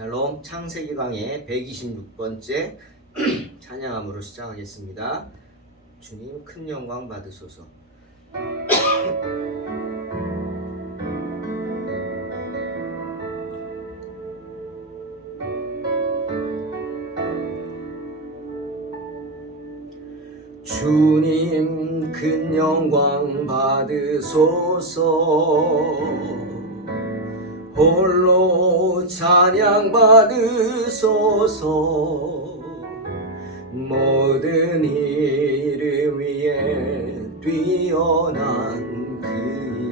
샬롬 창세기 강의 126번째 찬양함으로 시작하겠습니다. 주님 큰 영광 받으소서. 주님 큰 영광 받으소서. 홀로 찬양 받으소서. 모든 이름 위에 뛰어난 그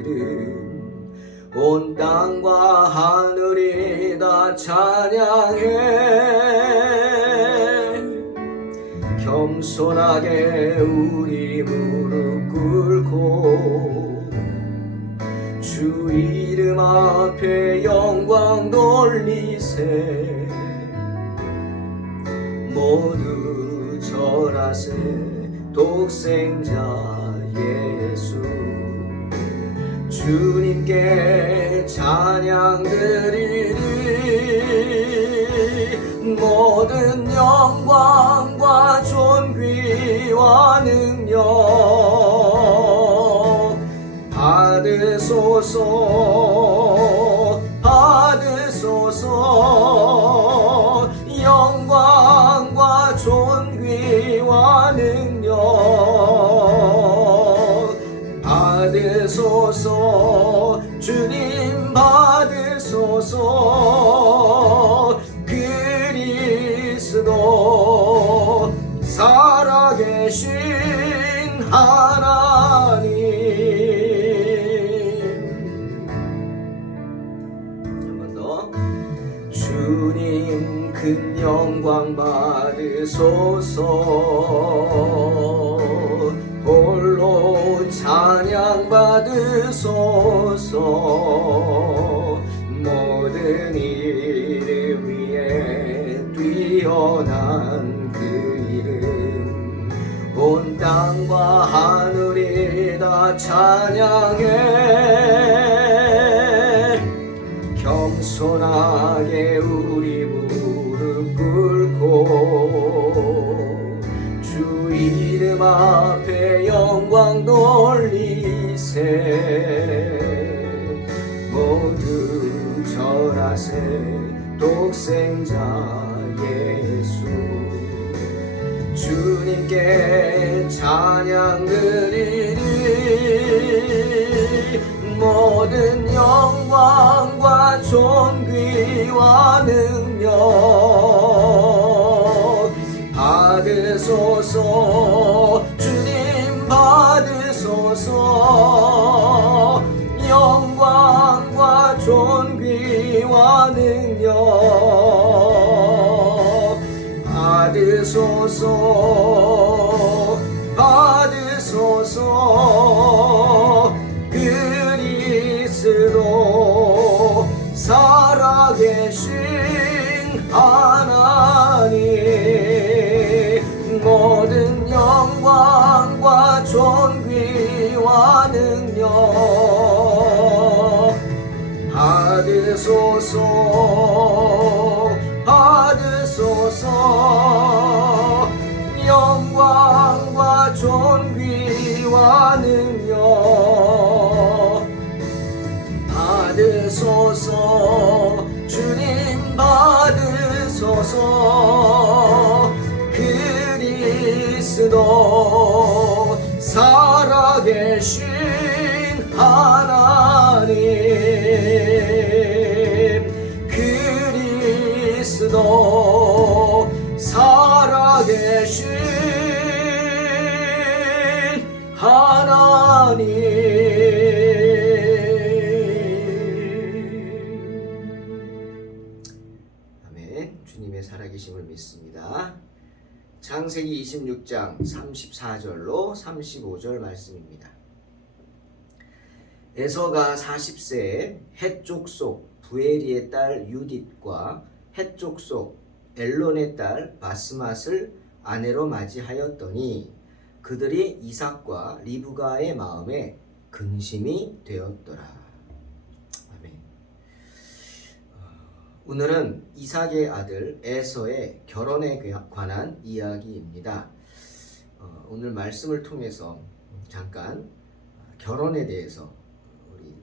이름, 온 땅과 하늘이 다 찬양해. 겸손하게 우리 무릎 꿇고 주 이름 앞에 영광 돌리세. 모두 절하세. 독생자 예수 주님께 찬양 드리리. 모든 영광과 존귀와 능력 받으소서. 받으소서. 영광과 존귀와 능력 받으소서. 주님 받으소서. 그리스도 살아계신 하나님. 주님 큰 영광 받으소서. 홀로 찬양 받으소서. 모든 이름 위에 뛰어난 그 이름, 온 땅과 하늘이 다 찬양해. 겸손하게 우리 무릎 꿇고 주 이름 앞에 영광 돌리세. 모두 절하세. 독생자 예수 주님께 찬양 드리리. 모든 영광과 존귀와 능력 받으소서. 주님 받으소서. 영광과 존귀와 능력 받으소서. 받으소서. 그리스도 살아계신 하나님. 모든 영광과 존귀와 능력 받으소서. 받으소서. 영광과 존귀와 능력 받으소서. 주님 받으소서. 그리스도 살아계신 하나님. 그리스도 살아계신 하나님. 아멘. 주님의 살아계심을 믿습니다. 창세기 26장 34절로 35절 말씀입니다. 에서가 40세에 헷 족속 부에리의 딸 유딧과 헷 족속 엘론의 딸 바스맛을 아내로 맞이하였더니 그들이 이삭과 리브가의 마음에 근심이 되었더라. 아멘. 오늘은 이삭의 아들 에서의 결혼에 관한 이야기입니다. 오늘 말씀을 통해서 잠깐 결혼에 대해서 우리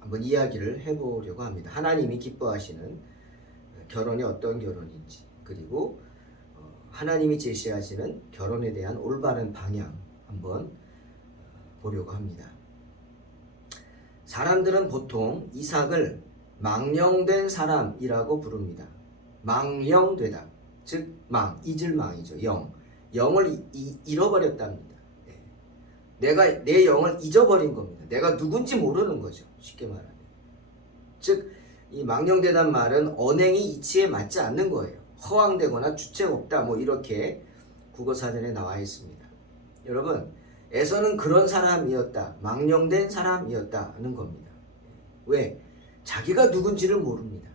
한번 이야기를 해보려고 합니다. 하나님이 기뻐하시는 결혼이 어떤 결혼인지, 그리고 하나님이 제시하시는 결혼에 대한 올바른 방향 한번 보려고 합니다. 사람들은 보통 이삭을 망령된 사람이라고 부릅니다. 망령되다, 즉 잊을 망이죠. 영을 잃어버렸답니다. 내가 내 영을 잊어버린 겁니다. 내가 누군지 모르는 거죠. 쉽게 말하면. 즉 이 망령되다는 말은 언행이 이치에 맞지 않는 거예요. 허황되거나 주책 없다, 뭐 이렇게 국어사전에 나와 있습니다. 여러분, 에서는 그런 사람이었다, 망령된 사람이었다는 겁니다. 왜? 자기가 누군지를 모릅니다.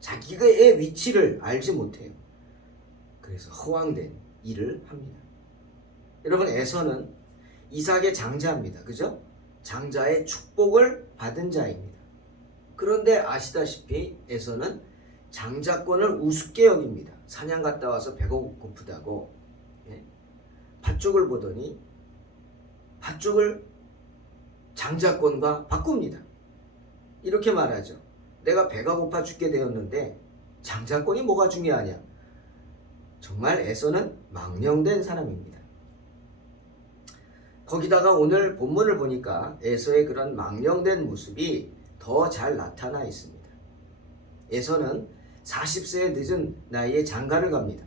자기의 위치를 알지 못해요. 그래서 허황된 일을 합니다. 여러분, 에서는 이삭의 장자입니다. 그죠? 장자의 축복을 받은 자입니다. 그런데 아시다시피 에서는 장자권을 우습게 여깁니다. 사냥 갔다 와서 배가 고프다고 팥죽을 보더니 팥죽을 장자권과 바꿉니다. 이렇게 말하죠. 내가 배가 고파 죽게 되었는데 장자권이 뭐가 중요하냐. 정말 에서는 망령된 사람입니다. 거기다가 오늘 본문을 보니까 에서의 그런 망령된 모습이 더 잘 나타나 있습니다. 에서는 40세의 늦은 나이에 장가를 갑니다.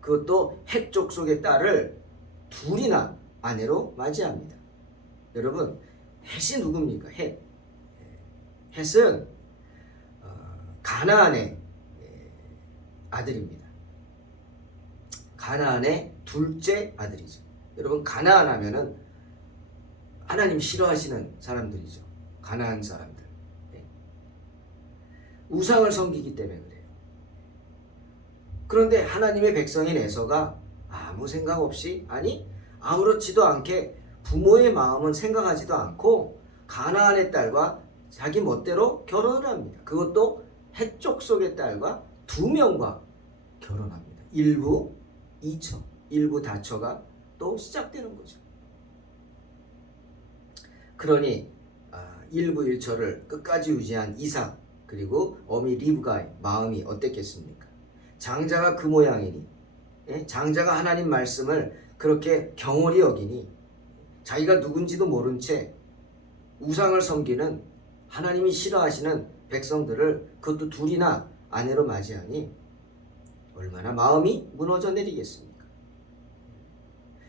그것도 헷 족속의 딸을 둘이나 아내로 맞이합니다. 여러분, 헷이 누굽니까? 헷은 가나안의 아들입니다. 가나안의 둘째 아들이죠. 여러분, 가나안 하면은 하나님 싫어하시는 사람들이죠. 가나안 사람들. 우상을 섬기기 때문에 그래요. 그런데 하나님의 백성인 에서가 아무 생각 없이, 아무렇지도 않게 부모의 마음은 생각하지도 않고 가나안의 딸과 자기 멋대로 결혼을 합니다. 그것도 헷 족속의 딸과 2명과 결혼합니다. 일부 다처가 또 시작되는 거죠. 그러니 일부 일처를 끝까지 유지한 이삭, 그리고 어미 리브가의 마음이 어땠겠습니까? 장자가 그 모양이니, 장자가 하나님 말씀을 그렇게 경홀히 여기니, 자기가 누군지도 모른 채 우상을 섬기는 하나님이 싫어하시는 백성들을 그것도 둘이나 아내로 맞이하니 얼마나 마음이 무너져 내리겠습니까?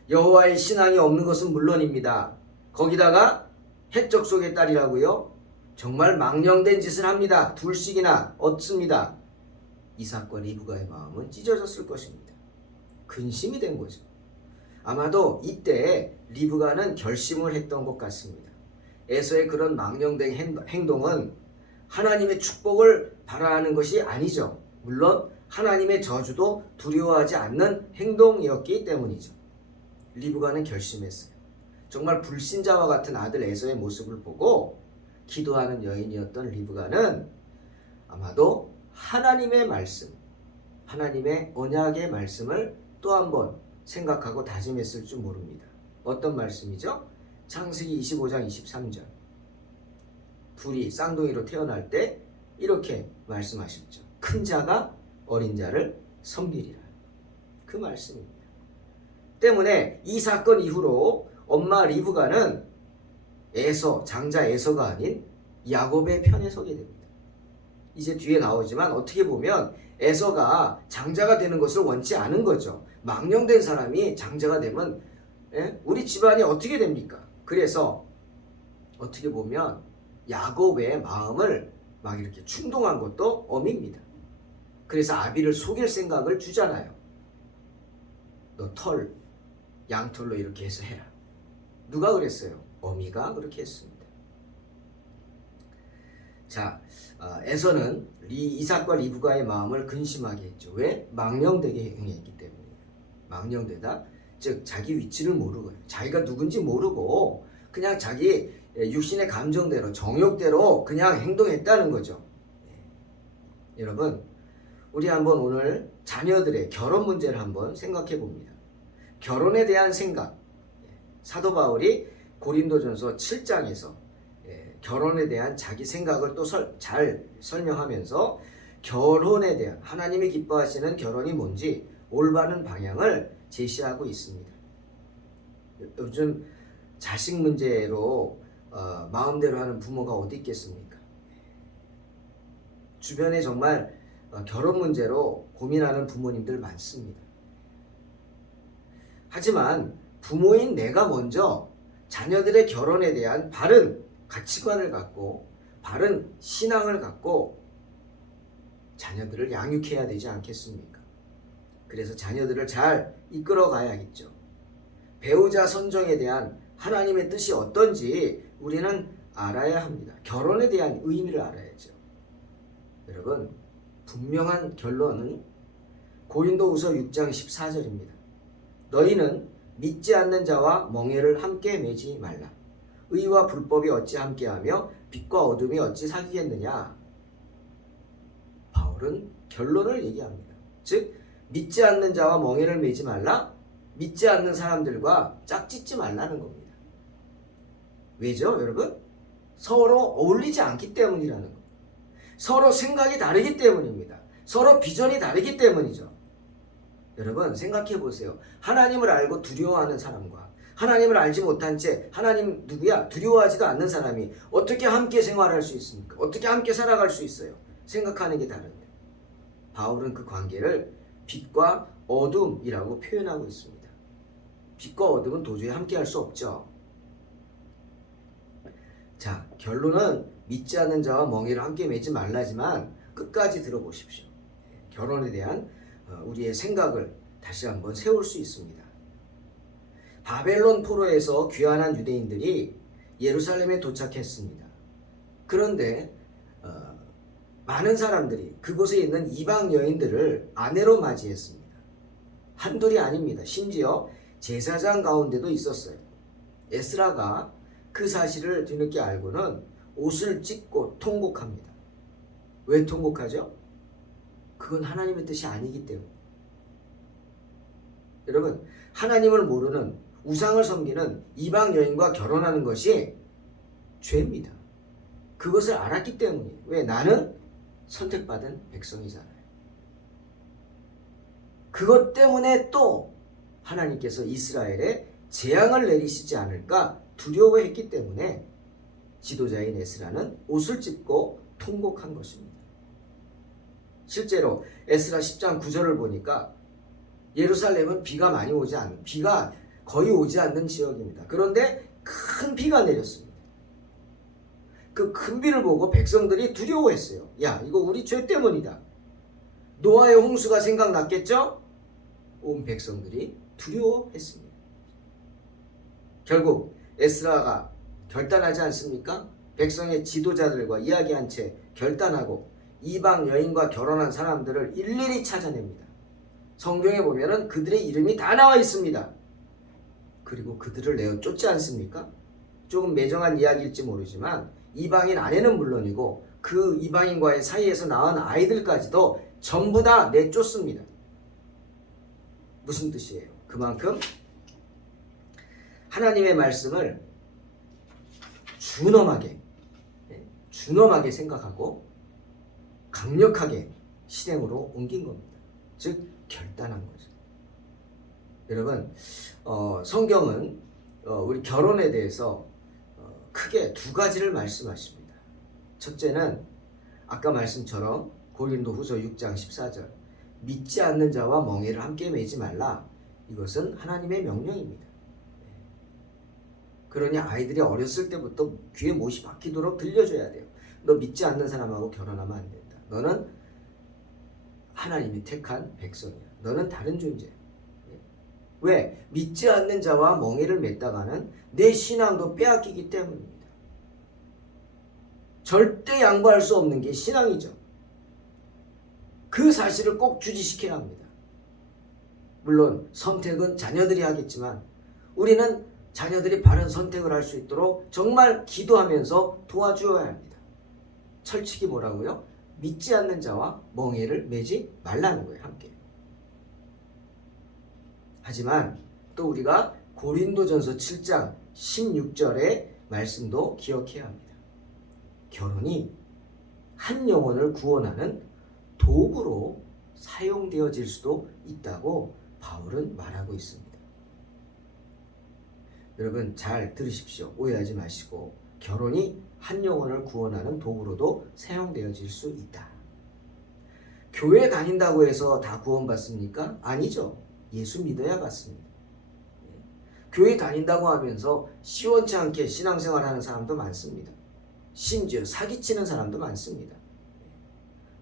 여호와의 신앙이 없는 것은 물론입니다. 거기다가 헷 족속의 딸이라고요? 정말 망령된 짓을 합니다. 둘씩이나 얻습니다. 이삭과 리브가의 마음은 찢어졌을 것입니다. 근심이 된 거죠. 아마도 이때 리브가는 결심을 했던 것 같습니다. 에서의 그런 망령된 행동은 하나님의 축복을 바라는 것이 아니죠. 물론 하나님의 저주도 두려워하지 않는 행동이었기 때문이죠. 리브가는 결심했어요. 정말 불신자와 같은 아들 에서의 모습을 보고 기도하는 여인이었던 리브가는 아마도 하나님의 말씀, 하나님의 언약의 말씀을 또 한번 생각하고 다짐했을 줄 모릅니다. 어떤 말씀이죠? 창세기 25장 23절. 둘이 쌍둥이로 태어날 때 이렇게 말씀하셨죠. 큰 자가 어린 자를 섬기리라. 그 말씀입니다. 때문에 이 사건 이후로 엄마 리브가는 장자 에서가 아닌 야곱의 편에 서게 됩니다. 이제 뒤에 나오지만 어떻게 보면 에서가 장자가 되는 것을 원치 않은 거죠. 망령된 사람이 장자가 되면 우리 집안이 어떻게 됩니까? 그래서 어떻게 보면 야곱의 마음을 막 이렇게 충동한 것도 어미입니다. 그래서 아비를 속일 생각을 주잖아요. 너 양털로 이렇게 해서 해라. 누가 그랬어요? 어미가 그렇게 했습니다. 자, 에서는 이삭과 리브가의 마음을 근심하게 했죠. 왜? 망령되게 행했기 때문이에요. 망령되다, 즉 자기 위치를 모르고, 자기가 누군지 모르고 그냥 자기 육신의 감정대로, 정욕대로 그냥 행동했다는 거죠. 여러분, 우리 한번 오늘 자녀들의 결혼 문제를 한번 생각해 봅니다. 결혼에 대한 생각. 사도 바울이 고린도전서 7장에서 결혼에 대한 자기 생각을 또 잘 설명하면서 결혼에 대한 하나님이 기뻐하시는 결혼이 뭔지 올바른 방향을 제시하고 있습니다. 요즘 자식 문제로 마음대로 하는 부모가 어디 있겠습니까? 주변에 정말 결혼 문제로 고민하는 부모님들 많습니다. 하지만 부모인 내가 먼저 자녀들의 결혼에 대한 바른 가치관을 갖고 바른 신앙을 갖고 자녀들을 양육해야 되지 않겠습니까? 그래서 자녀들을 잘 이끌어 가야겠죠. 배우자 선정에 대한 하나님의 뜻이 어떤지 우리는 알아야 합니다. 결혼에 대한 의미를 알아야죠. 여러분, 분명한 결론은 고린도후서 6장 14절입니다. 너희는 믿지 않는 자와 멍에를 함께 매지 말라. 의와 불법이 어찌 함께하며 빛과 어둠이 어찌 사귀겠느냐. 바울은 결론을 얘기합니다. 즉 믿지 않는 자와 멍에를 매지 말라. 믿지 않는 사람들과 짝짓지 말라는 겁니다. 왜죠, 여러분? 서로 어울리지 않기 때문이라는 겁니다. 서로 생각이 다르기 때문입니다. 서로 비전이 다르기 때문이죠. 여러분, 생각해 보세요. 하나님을 알고 두려워하는 사람과 하나님을 알지 못한 채 하나님 누구야? 두려워하지도 않는 사람이 어떻게 함께 생활할 수 있습니까? 어떻게 함께 살아갈 수 있어요? 생각하는 게 다른데. 바울은 그 관계를 빛과 어둠이라고 표현하고 있습니다. 빛과 어둠은 도저히 함께 할 수 없죠. 자, 결론은 믿지 않는 자와 멍에를 함께 맺지 말라지만 끝까지 들어보십시오. 결혼에 대한 우리의 생각을 다시 한번 세울 수 있습니다. 바벨론 포로에서 귀환한 유대인들이 예루살렘에 도착했습니다. 그런데 많은 사람들이 그곳에 있는 이방 여인들을 아내로 맞이했습니다. 한둘이 아닙니다. 심지어 제사장 가운데도 있었어요. 에스라가 그 사실을 뒤늦게 알고는 옷을 찢고 통곡합니다. 왜 통곡하죠? 그건 하나님의 뜻이 아니기 때문에. 여러분, 하나님을 모르는 우상을 섬기는 이방 여인과 결혼하는 것이 죄입니다. 그것을 알았기 때문이에요. 왜? 나는 선택받은 백성이잖아요. 그것 때문에 또 하나님께서 이스라엘에 재앙을 내리시지 않을까 두려워했기 때문에 지도자인 에스라는 옷을 찢고 통곡한 것입니다. 실제로 에스라 10장 9절을 보니까 예루살렘은 비가 거의 오지 않는 지역입니다. 그런데 큰 비가 내렸습니다. 그 큰 비를 보고 백성들이 두려워했어요. 야, 이거 우리 죄 때문이다. 노아의 홍수가 생각났겠죠? 온 백성들이 두려워했습니다. 결국 에스라가 결단하지 않습니까? 백성의 지도자들과 이야기한 채 결단하고 이방 여인과 결혼한 사람들을 일일이 찾아냅니다. 성경에 보면은 그들의 이름이 다 나와 있습니다. 그리고 그들을 내어 쫓지 않습니까? 조금 매정한 이야기일지 모르지만 이방인 아내는 물론이고 그 이방인과의 사이에서 낳은 아이들까지도 전부 다 내쫓습니다. 무슨 뜻이에요? 그만큼 하나님의 말씀을 준엄하게 생각하고 강력하게 실행으로 옮긴 겁니다. 즉 결단한 거죠. 여러분, 성경은 우리 결혼에 대해서 크게 두 가지를 말씀하십니다. 첫째는 아까 말씀처럼 고린도후서 6장 14절 믿지 않는 자와 멍에를 함께 매지 말라. 이것은 하나님의 명령입니다. 그러니 아이들이 어렸을 때부터 귀에 못이 박히도록 들려줘야 돼요. 너 믿지 않는 사람하고 결혼하면 안 된다. 너는 하나님이 택한 백성이야. 너는 다른 존재야. 왜? 믿지 않는 자와 멍에를 맺다가는 내 신앙도 빼앗기기 때문입니다. 절대 양보할 수 없는 게 신앙이죠. 그 사실을 꼭 주지시켜야 합니다. 물론 선택은 자녀들이 하겠지만 우리는 자녀들이 바른 선택을 할 수 있도록 정말 기도하면서 도와주어야 합니다. 철칙이 뭐라고요? 믿지 않는 자와 멍에를 매지 말라는 거예요. 함께. 하지만 또 우리가 고린도전서 7장 16절의 말씀도 기억해야 합니다. 결혼이 한 영혼을 구원하는 도구로 사용되어질 수도 있다고 바울은 말하고 있습니다. 여러분 잘 들으십시오. 오해하지 마시고 결혼이 한 영혼을 구원하는 도구로도 사용되어질 수 있다. 교회 다닌다고 해서 다 구원받습니까? 아니죠. 예수 믿어야 받습니다. 교회 다닌다고 하면서 시원치 않게 신앙생활하는 사람도 많습니다. 심지어 사기치는 사람도 많습니다.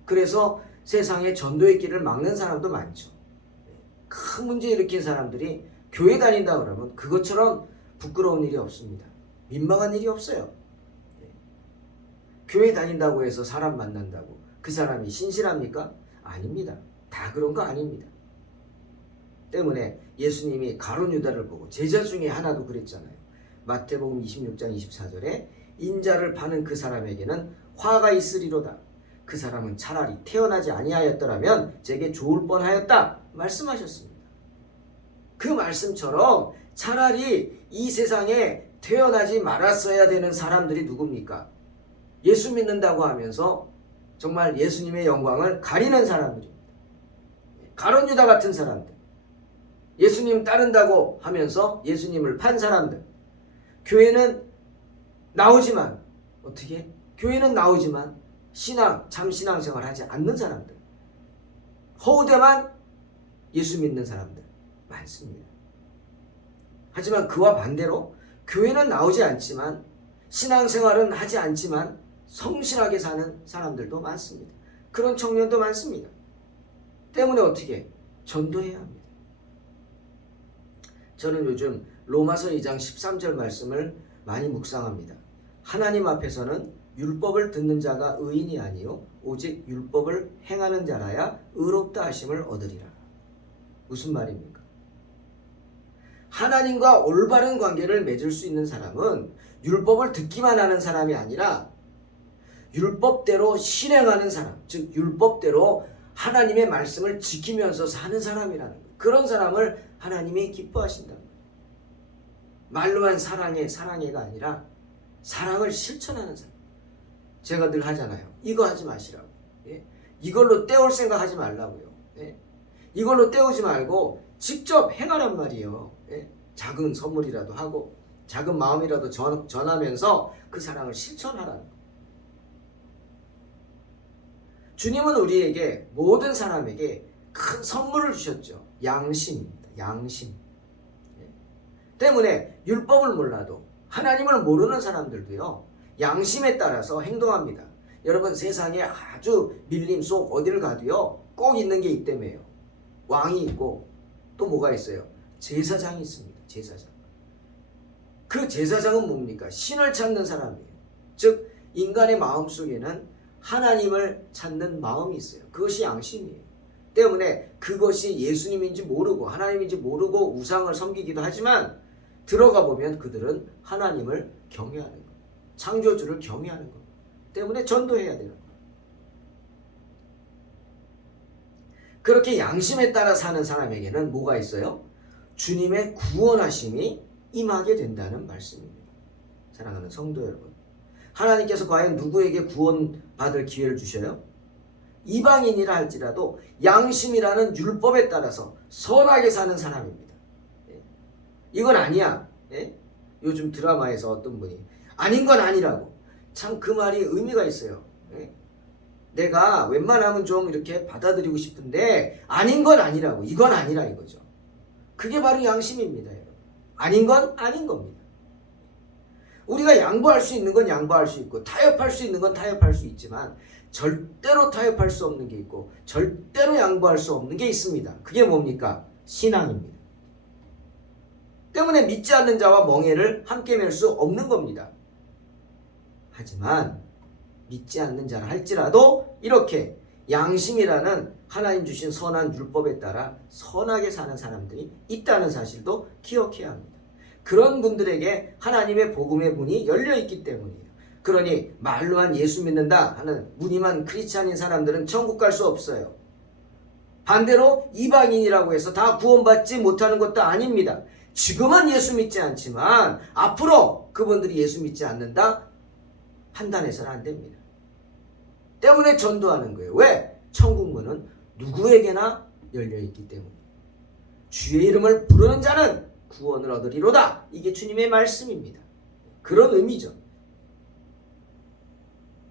그래서 세상에 전도의 길을 막는 사람도 많죠. 큰 문제 일으킨 사람들이 교회 다닌다 그러면 그것처럼 부끄러운 일이 없습니다. 민망한 일이 없어요. 교회 다닌다고 해서 사람 만난다고 그 사람이 신실합니까? 아닙니다. 다 그런 거 아닙니다. 때문에 예수님이 가룟 유다를 보고 제자 중에 하나도 그랬잖아요. 마태복음 26장 24절에 인자를 파는 그 사람에게는 화가 있으리로다. 그 사람은 차라리 태어나지 아니하였더라면 제게 좋을 뻔하였다 말씀하셨습니다. 그 말씀처럼 차라리 이 세상에 태어나지 말았어야 되는 사람들이 누굽니까? 예수 믿는다고 하면서 정말 예수님의 영광을 가리는 사람들입니다. 가룟 유다 같은 사람들, 예수님 따른다고 하면서 예수님을 판 사람들, 교회는 나오지만 어떻게? 교회는 나오지만 참 신앙생활 하지 않는 사람들, 허우대만 예수 믿는 사람들 많습니다. 하지만 그와 반대로 교회는 나오지 않지만 신앙생활은 하지 않지만 성실하게 사는 사람들도 많습니다. 그런 청년도 많습니다. 때문에 어떻게? 전도해야 합니다. 저는 요즘 로마서 2장 13절 말씀을 많이 묵상합니다. 하나님 앞에서는 율법을 듣는 자가 의인이 아니요 오직 율법을 행하는 자라야 의롭다 하심을 얻으리라. 무슨 말입니까? 하나님과 올바른 관계를 맺을 수 있는 사람은 율법을 듣기만 하는 사람이 아니라 율법대로 실행하는 사람, 즉 율법대로 하나님의 말씀을 지키면서 사는 사람이라는 거예요. 그런 사람을 하나님이 기뻐하신다는 거예요. 말로만 사랑해가 아니라 사랑을 실천하는 사람. 제가 늘 하잖아요. 이거 하지 마시라고. 예? 이걸로 때울 생각 하지 말라고요. 예? 이걸로 때우지 말고 직접 행하란 말이에요. 예? 작은 선물이라도 하고 작은 마음이라도 전하면서 그 사랑을 실천하라는 거예요. 주님은 우리에게 모든 사람에게 큰 선물을 주셨죠. 양심입니다. 양심. 예? 때문에 율법을 몰라도 하나님을 모르는 사람들도요. 양심에 따라서 행동합니다. 여러분 세상에 아주 밀림 속 어딜 가도요. 꼭 있는 게 있다며요. 왕이 있고 또 뭐가 있어요? 제사장이 있습니다. 제사장. 그 제사장은 뭡니까? 신을 찾는 사람이에요. 즉 인간의 마음속에는 하나님을 찾는 마음이 있어요. 그것이 양심이에요. 때문에 그것이 예수님인지 모르고 하나님인지 모르고 우상을 섬기기도 하지만 들어가 보면 그들은 하나님을 경외하는 거예요. 창조주를 경외하는 것 때문에 전도해야 되는 거예요. 그렇게 양심에 따라 사는 사람에게는 뭐가 있어요? 주님의 구원하심이 임하게 된다는 말씀입니다. 사랑하는 성도 여러분, 하나님께서 과연 누구에게 구원받을 기회를 주셔요? 이방인이라 할지라도 양심이라는 율법에 따라서 선하게 사는 사람입니다. 이건 아니야. 요즘 드라마에서 어떤 분이 아닌 건 아니라고. 참 그 말이 의미가 있어요. 내가 웬만하면 좀 이렇게 받아들이고 싶은데 아닌 건 아니라고. 이건 아니라 이거죠. 그게 바로 양심입니다. 여러분. 아닌 건 아닌 겁니다. 우리가 양보할 수 있는 건 양보할 수 있고 타협할 수 있는 건 타협할 수 있지만 절대로 타협할 수 없는 게 있고 절대로 양보할 수 없는 게 있습니다. 그게 뭡니까? 신앙입니다. 때문에 믿지 않는 자와 멍에를 함께 맬 수 없는 겁니다. 하지만 믿지 않는 자라 할지라도 이렇게 양심이라는 하나님 주신 선한 율법에 따라 선하게 사는 사람들이 있다는 사실도 기억해야 합니다. 그런 분들에게 하나님의 복음의 문이 열려 있기 때문이에요. 그러니 말로만 예수 믿는다 하는 무늬만 크리스찬인 사람들은 천국 갈 수 없어요. 반대로 이방인이라고 해서 다 구원받지 못하는 것도 아닙니다. 지금은 예수 믿지 않지만 앞으로 그분들이 예수 믿지 않는다 판단해서는 안 됩니다. 때문에 전도하는 거예요. 왜? 천국 문은 누구에게나 열려있기 때문에. 주의 이름을 부르는 자는 구원을 얻으리로다. 이게 주님의 말씀입니다. 그런 의미죠.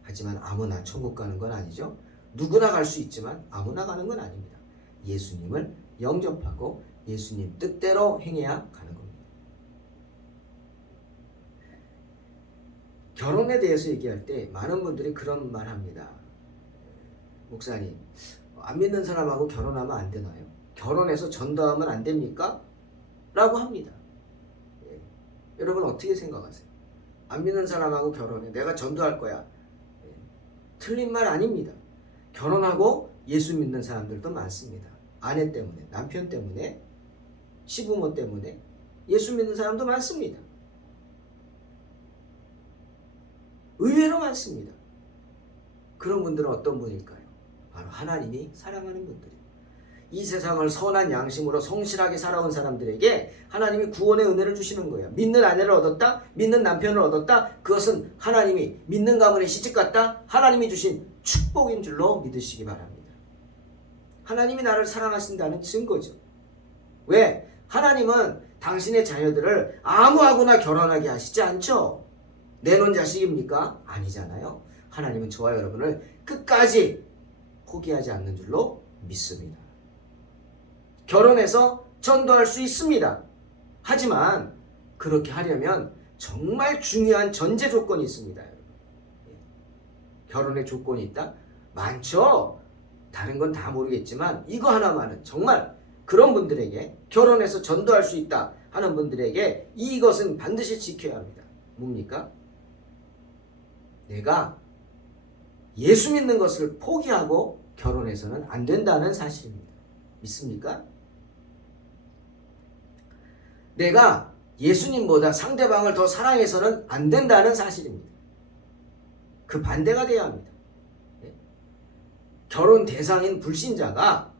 하지만 아무나 천국 가는 건 아니죠. 누구나 갈 수 있지만 아무나 가는 건 아닙니다. 예수님을 영접하고 예수님 뜻대로 행해야 가는 겁니다. 결혼에 대해서 얘기할 때 많은 분들이 그런 말 합니다. 목사님, 안 믿는 사람하고 결혼하면 안 되나요? 결혼해서 전도하면 안 됩니까? 라고 합니다. 여러분 어떻게 생각하세요? 안 믿는 사람하고 결혼해. 내가 전도할 거야. 틀린 말 아닙니다. 결혼하고 예수 믿는 사람들도 많습니다. 아내 때문에, 남편 때문에, 시부모 때문에 예수 믿는 사람도 많습니다. 의외로 많습니다. 그런 분들은 어떤 분일까요? 바로 하나님이 사랑하는 분들이에요. 이 세상을 선한 양심으로 성실하게 살아온 사람들에게 하나님이 구원의 은혜를 주시는 거예요. 믿는 아내를 얻었다, 믿는 남편을 얻었다, 그것은 하나님이 믿는 가문에 시집갔다, 하나님이 주신 축복인 줄로 믿으시기 바랍니다. 하나님이 나를 사랑하신다는 증거죠. 왜? 하나님은 당신의 자녀들을 아무하고나 결혼하게 하시지 않죠. 내놓은 자식입니까? 아니잖아요. 하나님은 저와 여러분을 끝까지 포기하지 않는 줄로 믿습니다. 결혼해서 전도할 수 있습니다. 하지만 그렇게 하려면 정말 중요한 전제 조건이 있습니다. 결혼의 조건이 있다? 많죠. 다른 건 다 모르겠지만 이거 하나만은 정말 그런 분들에게, 결혼해서 전도할 수 있다 하는 분들에게 이것은 반드시 지켜야 합니다. 뭡니까? 내가 예수 믿는 것을 포기하고 결혼해서는 안 된다는 사실입니다. 믿습니까? 내가 예수님보다 상대방을 더 사랑해서는 안 된다는 사실입니다. 그 반대가 돼야 합니다. 결혼 대상인 불신자가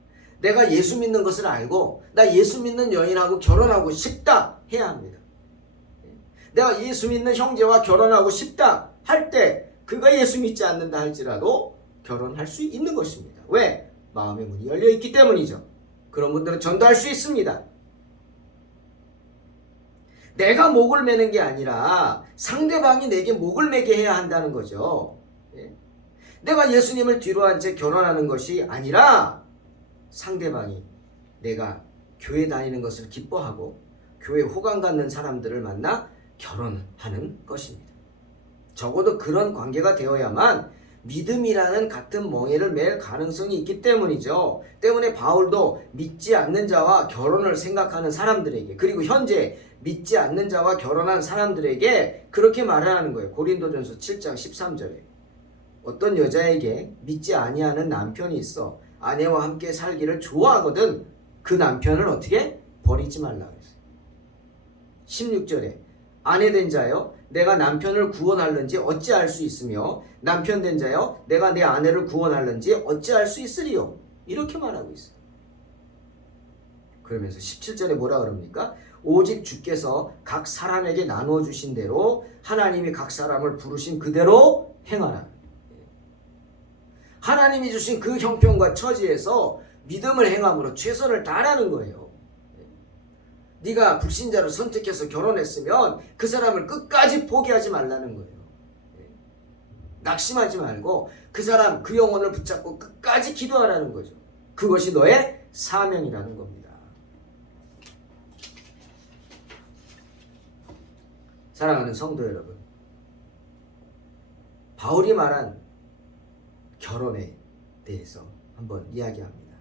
내가 예수 믿는 것을 알고 나 예수 믿는 여인하고 결혼하고 싶다 해야 합니다. 내가 예수 믿는 형제와 결혼하고 싶다 할 때 그가 예수 믿지 않는다 할지라도 결혼할 수 있는 것입니다. 왜? 마음의 문이 열려있기 때문이죠. 그런 분들은 전도할 수 있습니다. 내가 목을 매는 게 아니라 상대방이 내게 목을 매게 해야 한다는 거죠. 내가 예수님을 뒤로 한 채 결혼하는 것이 아니라 상대방이 내가 교회 다니는 것을 기뻐하고 교회 호감 갖는 사람들을 만나 결혼하는 것입니다. 적어도 그런 관계가 되어야만 믿음이라는 같은 멍에를 맬 가능성이 있기 때문이죠. 때문에 바울도 믿지 않는 자와 결혼을 생각하는 사람들에게, 그리고 현재 믿지 않는 자와 결혼한 사람들에게 그렇게 말하는 거예요. 고린도전서 7장 13절에 어떤 여자에게 믿지 아니하는 남편이 있어 아내와 함께 살기를 좋아하거든 그 남편을 어떻게? 버리지 말라 그랬어요. 16절에 아내 된 자여 내가 남편을 구원할는지 어찌할 수 있으며 남편 된 자여 내가 내 아내를 구원할는지 어찌할 수 있으리요. 이렇게 말하고 있어요. 그러면서 17절에 뭐라 그럽니까? 오직 주께서 각 사람에게 나누어 주신 대로 하나님이 각 사람을 부르신 그대로 행하라. 하나님이 주신 그 형편과 처지에서 믿음을 행함으로 최선을 다하라는 거예요. 네가 불신자를 선택해서 결혼했으면 그 사람을 끝까지 포기하지 말라는 거예요. 낙심하지 말고 그 사람, 그 영혼을 붙잡고 끝까지 기도하라는 거죠. 그것이 너의 사명이라는 겁니다. 사랑하는 성도 여러분, 바울이 말한 결혼에 대해서 한번 이야기합니다.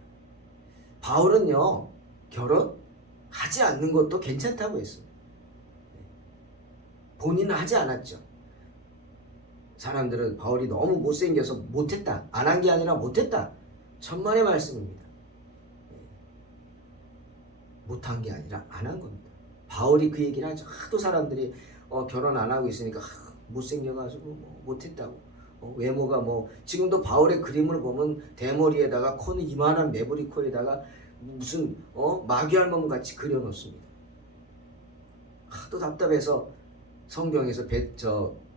바울은요, 결혼하지 않는 것도 괜찮다고 했습니다. 본인은 하지 않았죠. 사람들은 바울이 너무 못생겨서 못했다, 안 한 게 아니라 못했다, 천만의 말씀입니다. 못한 게 아니라 안 한 겁니다. 바울이 그 얘기를 하죠. 하도 사람들이 결혼 안 하고 있으니까 못생겨가지고 뭐 못했다고. 외모가 뭐 지금도 바울의 그림을 보면 대머리에다가 코는 이만한 매부리 코에다가 무슨 마귀알몸 같이 그려놓습니다. 하도 답답해서 성경에서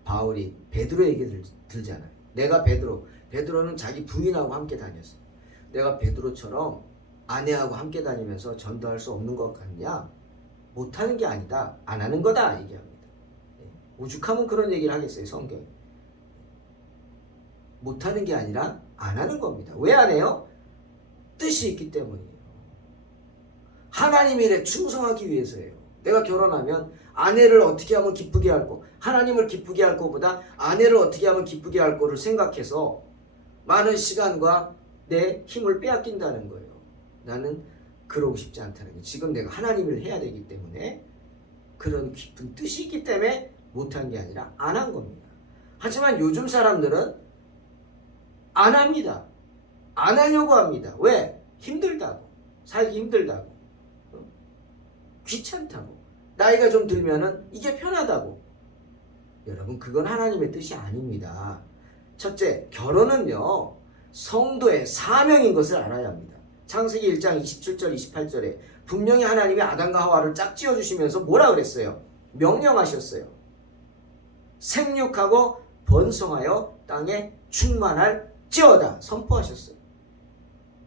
바울이 베드로 얘기 들잖아요. 내가 베드로는 자기 부인하고 함께 다녔어요. 내가 베드로처럼 아내하고 함께 다니면서 전도할 수 없는 것 같냐? 못하는 게 아니다. 안 하는 거다 얘기합니다. 오죽하면 그런 얘기를 하겠어요, 성경에. 못하는 게 아니라 안 하는 겁니다. 왜 안 해요? 뜻이 있기 때문이에요. 하나님 일에 충성하기 위해서예요. 내가 결혼하면 아내를 어떻게 하면 기쁘게 할 거, 하나님을 기쁘게 할 거보다 아내를 어떻게 하면 기쁘게 할 거를 생각해서 많은 시간과 내 힘을 빼앗긴다는 거예요. 나는 그러고 싶지 않다는 거예요. 지금 내가 하나님을 해야 되기 때문에 그런 깊은 뜻이 있기 때문에 못한 게 아니라 안 한 겁니다. 하지만 요즘 사람들은 안 합니다. 안 하려고 합니다. 왜? 힘들다고. 살기 힘들다고. 귀찮다고. 나이가 좀 들면은 이게 편하다고. 여러분, 그건 하나님의 뜻이 아닙니다. 첫째, 결혼은요, 성도의 사명인 것을 알아야 합니다. 창세기 1장 27절 28절에 분명히 하나님이 아담과 하와를 짝지어 주시면서 뭐라 그랬어요? 명령하셨어요. 생육하고 번성하여 땅에 충만할지어다 선포하셨어요.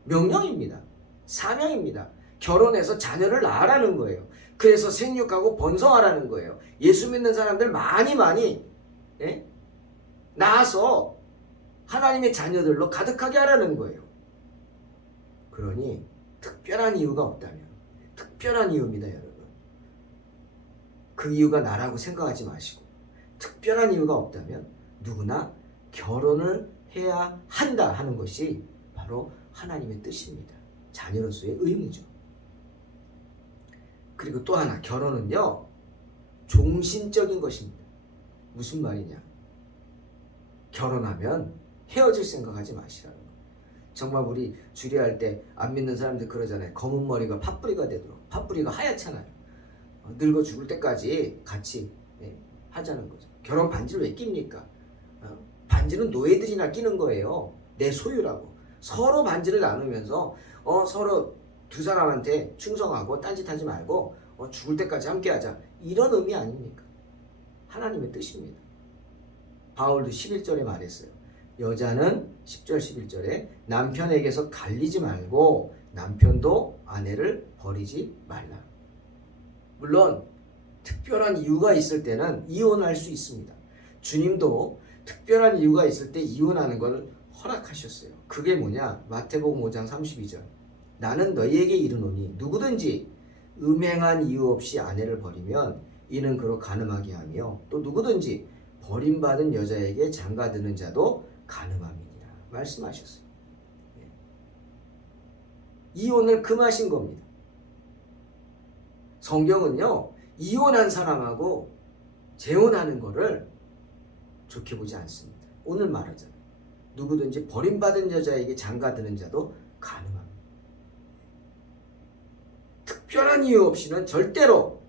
명령입니다. 사명입니다. 결혼해서 자녀를 낳으라는 거예요. 그래서 생육하고 번성하라는 거예요. 예수 믿는 사람들 많이 낳아서 하나님의 자녀들로 가득하게 하라는 거예요. 그러니 특별한 이유가 없다면, 특별한 이유입니다, 여러분. 그 이유가 나라고 생각하지 마시고, 특별한 이유가 없다면 누구나 결혼을 해야 한다 하는 것이 바로 하나님의 뜻입니다. 자녀로서의 의무죠. 그리고 또 하나, 결혼은요, 종신적인 것입니다. 무슨 말이냐? 결혼하면 헤어질 생각하지 마시라는 거예요. 정말 우리 주례할 때 안 믿는 사람들 그러잖아요. 검은 머리가 팥뿌리가 되도록. 팥뿌리가 하얗잖아요. 늙어 죽을 때까지 같이 하자는 거죠. 결혼 반지를 왜 낍니까? 반지는 노예들이나 끼는 거예요. 내 소유라고. 서로 반지를 나누면서 서로 두 사람한테 충성하고 딴짓하지 말고 죽을 때까지 함께하자. 이런 의미 아닙니까? 하나님의 뜻입니다. 바울도 11절에 말했어요. 여자는 10절 11절에 남편에게서 갈리지 말고 남편도 아내를 버리지 말라. 물론 특별한 이유가 있을 때는 이혼할 수 있습니다. 주님도 특별한 이유가 있을 때 이혼하는 걸 허락하셨어요. 그게 뭐냐? 마태복음 5장 32절. 나는 너희에게 이르노니 누구든지 음행한 이유 없이 아내를 버리면 이는 그로 간음하게 하며 또 누구든지 버림받은 여자에게 장가드는 자도 간음함이니라 말씀하셨어요. 이혼을 금하신 겁니다. 성경은요, 이혼한 사람하고 재혼하는 거를 좋게 보지 않습니다. 오늘 말하잖아요. 누구든지 버림받은 여자에게 장가드는 자도 간음합니다. 특별한 이유 없이는 절대로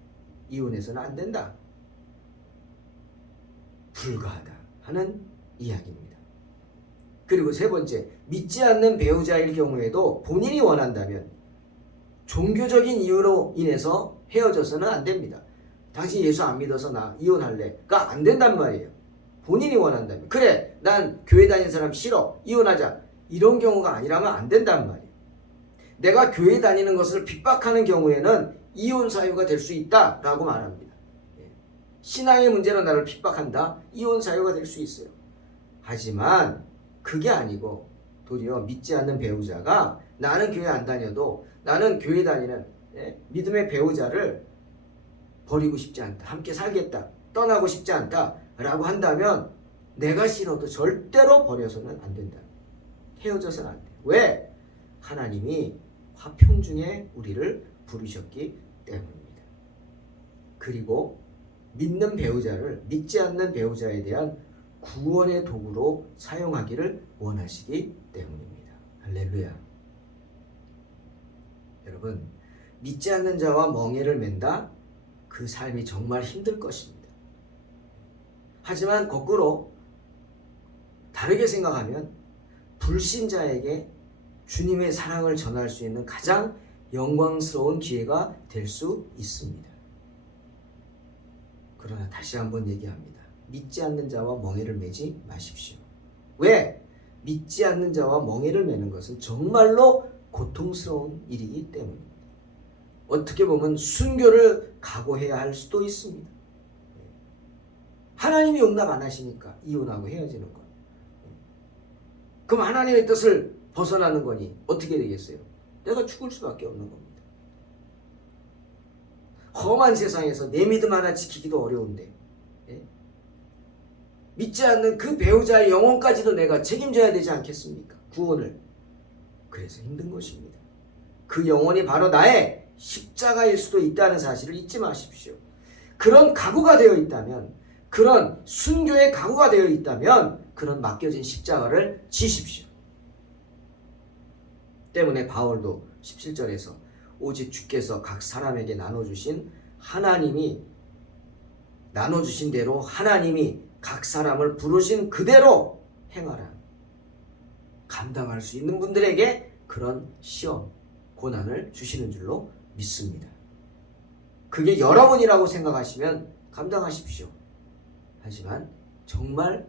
이혼해서는 안 된다. 불가하다 하는 이야기입니다. 그리고 세 번째, 믿지 않는 배우자일 경우에도 본인이 원한다면 종교적인 이유로 인해서 헤어져서는 안 됩니다. 당신 예수 안 믿어서 나 이혼할래가 안 된단 말이에요. 본인이 원한다면. 그래, 난 교회 다니는 사람 싫어, 이혼하자. 이런 경우가 아니라면 안 된단 말이에요. 내가 교회 다니는 것을 핍박하는 경우에는 이혼 사유가 될 수 있다라고 말합니다. 신앙의 문제로 나를 핍박한다? 이혼 사유가 될 수 있어요. 하지만 그게 아니고 도리어 믿지 않는 배우자가 나는 교회 안 다녀도 나는 교회 다니는 믿음의 배우자를 버리고 싶지 않다. 함께 살겠다. 떠나고 싶지 않다. 라고 한다면 내가 싫어도 절대로 버려서는 안 된다. 헤어져서는 안 돼. 왜? 하나님이 화평 중에 우리를 부르셨기 때문입니다. 그리고 믿는 배우자를 믿지 않는 배우자에 대한 구원의 도구로 사용하기를 원하시기 때문입니다. 할렐루야. 여러분, 믿지 않는 자와 멍에를 맨다? 그 삶이 정말 힘들 것입니다. 하지만 거꾸로 다르게 생각하면 불신자에게 주님의 사랑을 전할 수 있는 가장 영광스러운 기회가 될 수 있습니다. 그러나 다시 한번 얘기합니다. 믿지 않는 자와 멍에를 매지 마십시오. 왜? 믿지 않는 자와 멍에를 매는 것은 정말로 고통스러운 일이기 때문입니다. 어떻게 보면 순교를 각오해야 할 수도 있습니다. 하나님이 용납 안 하시니까 이혼하고 헤어지는 것. 그럼 하나님의 뜻을 벗어나는 거니 어떻게 되겠어요? 내가 죽을 수밖에 없는 겁니다. 험한 세상에서 내 믿음 하나 지키기도 어려운데 믿지 않는 그 배우자의 영혼까지도 내가 책임져야 되지 않겠습니까? 구원을. 그래서 힘든 것입니다. 그 영혼이 바로 나의 십자가일 수도 있다는 사실을 잊지 마십시오. 그런 각오가 되어 있다면, 그런 순교의 각오가 되어 있다면 그런 맡겨진 십자가를 지십시오. 때문에 바울도 17절에서 오직 주께서 각 사람에게 나눠주신 대로 하나님이 각 사람을 부르신 그대로 행하라. 감당할 수 있는 분들에게 그런 시험, 고난을 주시는 줄로 믿습니다. 그게 여러분이라고 생각하시면 감당하십시오. 하지만 정말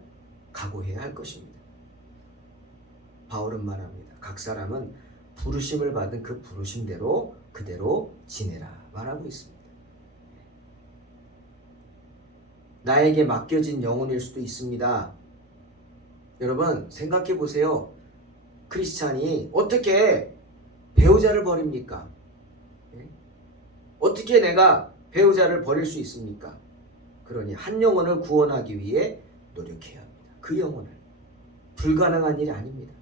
각오해야 할 것입니다. 바울은 말합니다. 각 사람은 부르심을 받은 그 부르심대로 그대로 지내라 말하고 있습니다. 나에게 맡겨진 영혼일 수도 있습니다. 여러분 생각해 보세요. 크리스찬이 어떻게 배우자를 버립니까? 어떻게 내가 배우자를 버릴 수 있습니까? 그러니 한 영혼을 구원하기 위해 노력해야 합니다. 그 영혼을. 불가능한 일이 아닙니다.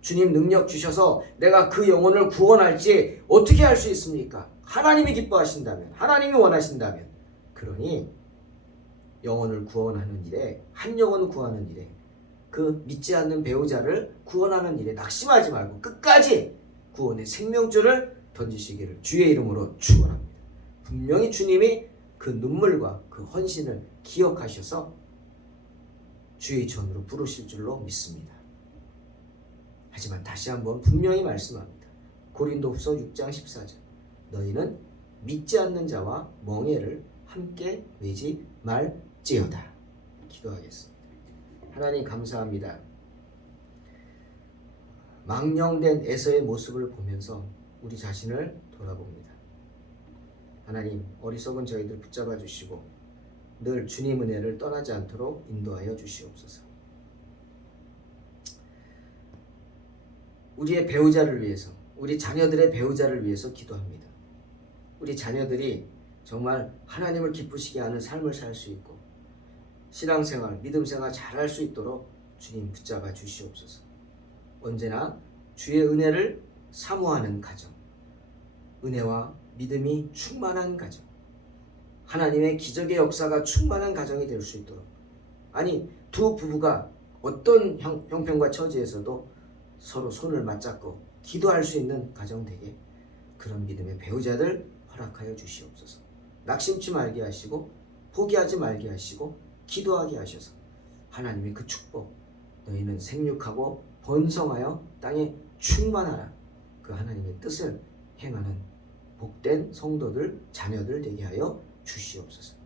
주님 능력 주셔서 내가 그 영혼을 구원할지 어떻게 할 수 있습니까? 하나님이 기뻐하신다면, 하나님이 원하신다면. 그러니 영혼을 구원하는 일에, 한 영혼 구하는 일에, 그 믿지 않는 배우자를 구원하는 일에 낙심하지 말고 끝까지 구원의 생명줄을 던지시기를 주의 이름으로 축원합니다. 분명히 주님이 그 눈물과 그 헌신을 기억하셔서 주의 전으로 부르실 줄로 믿습니다. 하지만 다시 한번 분명히 말씀합니다. 고린도후서 6장 14절 너희는 믿지 않는 자와 멍에를 함께 매지 말지어다. 기도하겠습니다. 하나님 감사합니다. 망령된 에서의 모습을 보면서 우리 자신을 돌아봅니다. 하나님 어리석은 저희들 붙잡아 주시고 늘 주님 은혜를 떠나지 않도록 인도하여 주시옵소서. 우리의 배우자를 위해서, 우리 자녀들의 배우자를 위해서 기도합니다. 우리 자녀들이 정말 하나님을 기쁘시게 하는 삶을 살 수 있고 신앙생활, 믿음생활 잘할 수 있도록 주님 붙잡아 주시옵소서. 언제나 주의 은혜를 사모하는 가정, 은혜와 믿음이 충만한 가정, 하나님의 기적의 역사가 충만한 가정이 될 수 있도록, 아니 두 부부가 어떤 형편과 처지에서도 서로 손을 맞잡고 기도할 수 있는 가정 되게 그런 믿음의 배우자들 허락하여 주시옵소서. 낙심치 말게 하시고 포기하지 말게 하시고 기도하게 하셔서 하나님의 그 축복, 너희는 생육하고 번성하여 땅에 충만하라, 그 하나님의 뜻을 행하는 복된 성도들, 자녀들 되게 하여 주시옵소서.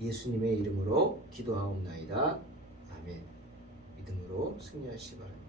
예수님의 이름으로 기도하옵나이다. 아멘. 믿음으로 승리하시기 바랍니다.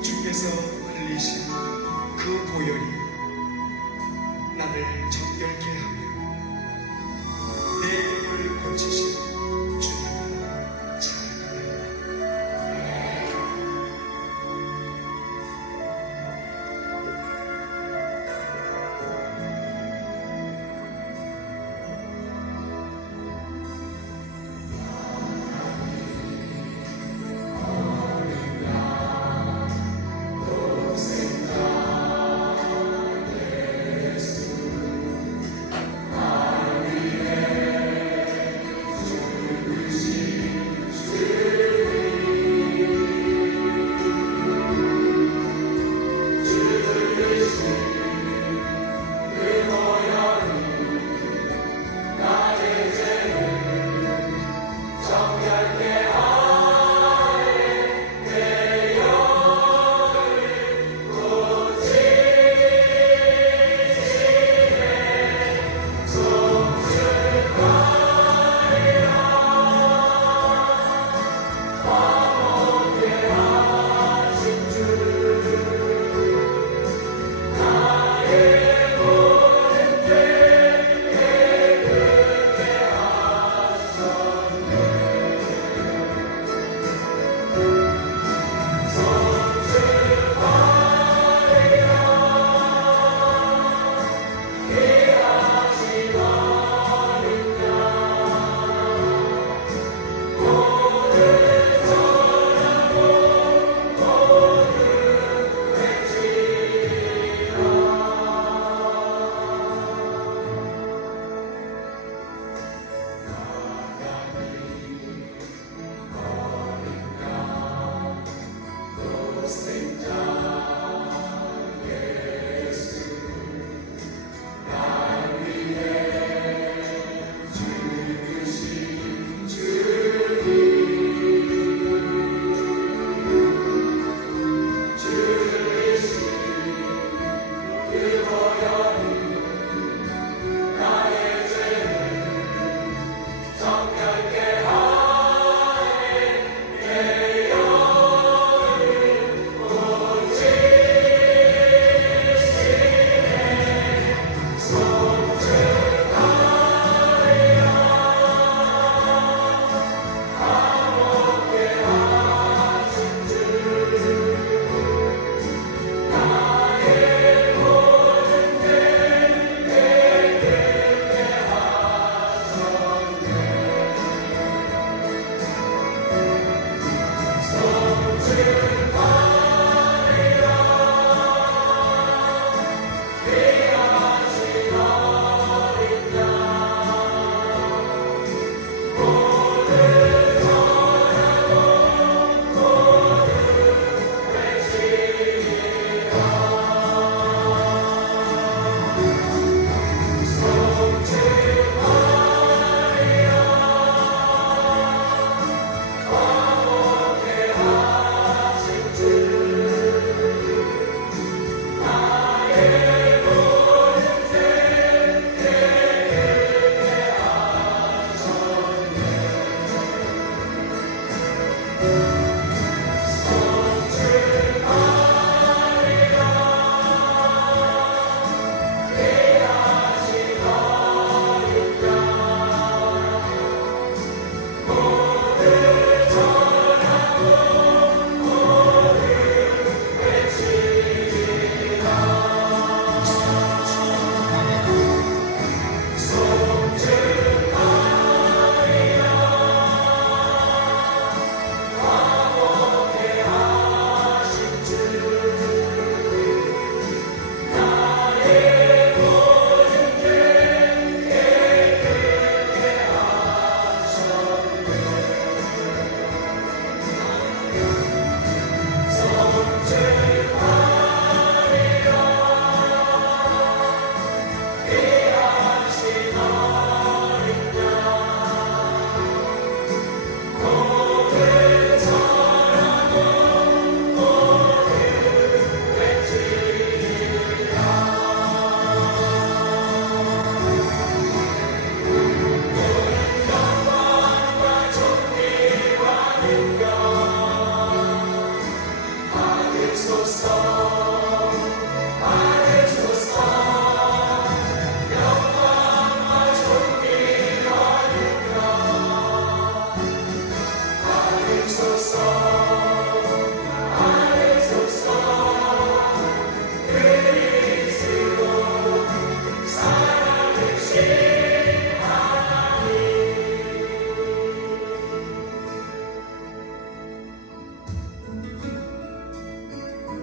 주께서 흘리신 그 보혈이 나를 정결케 하며 내 영을 고치신 주님을 찬양합니다.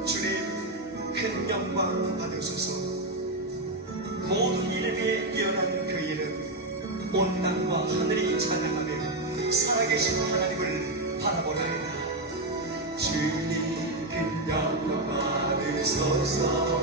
주님 큰 영광 받으소서. 모든 이름에 뛰어난 그 이름 온 땅과 하늘이 찬양하며 살아계신 하나님을 바라보나이다. 주님 큰 영광 받으소서.